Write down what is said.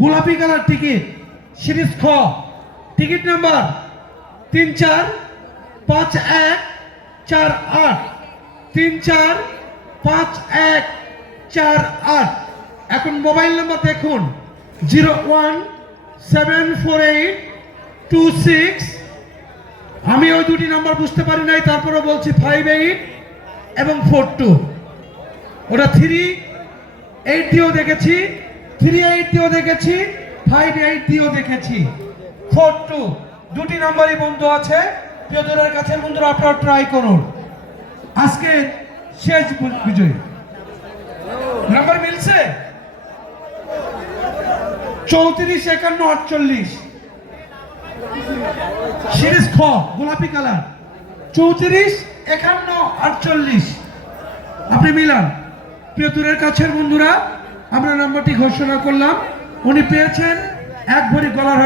গোলাপি colour ticket series খ ticket number 345148 345148। এখন মোবাইল নাম্বার দেখুন 0174826। আমি ওই দুটি নাম্বার বুঝতে পারি নাই, তারপরে বলছি 58 এবং 42। ওটা 38 দিয়েও দেখেছি, 38 দিয়েও দেখেছি, 58 দিয়েও দেখেছি, 42 দুটি নাম্বারই বন্ধ আছে। প্রিয় দূরের কাছের বন্ধুরা, আপনারা ট্রাই করুন। আজকে শেষ বিজয়ী নাম্বার মিলছে 345148 সিরিজ খ গোলাপি কালার 345148 আপনি মিলান। প্রিয় দূরের কাছের বন্ধুরা, আমরা নাম্বারটি ঘোষণা করলাম। উনি পেয়েছেন এক ভরি গলার হার।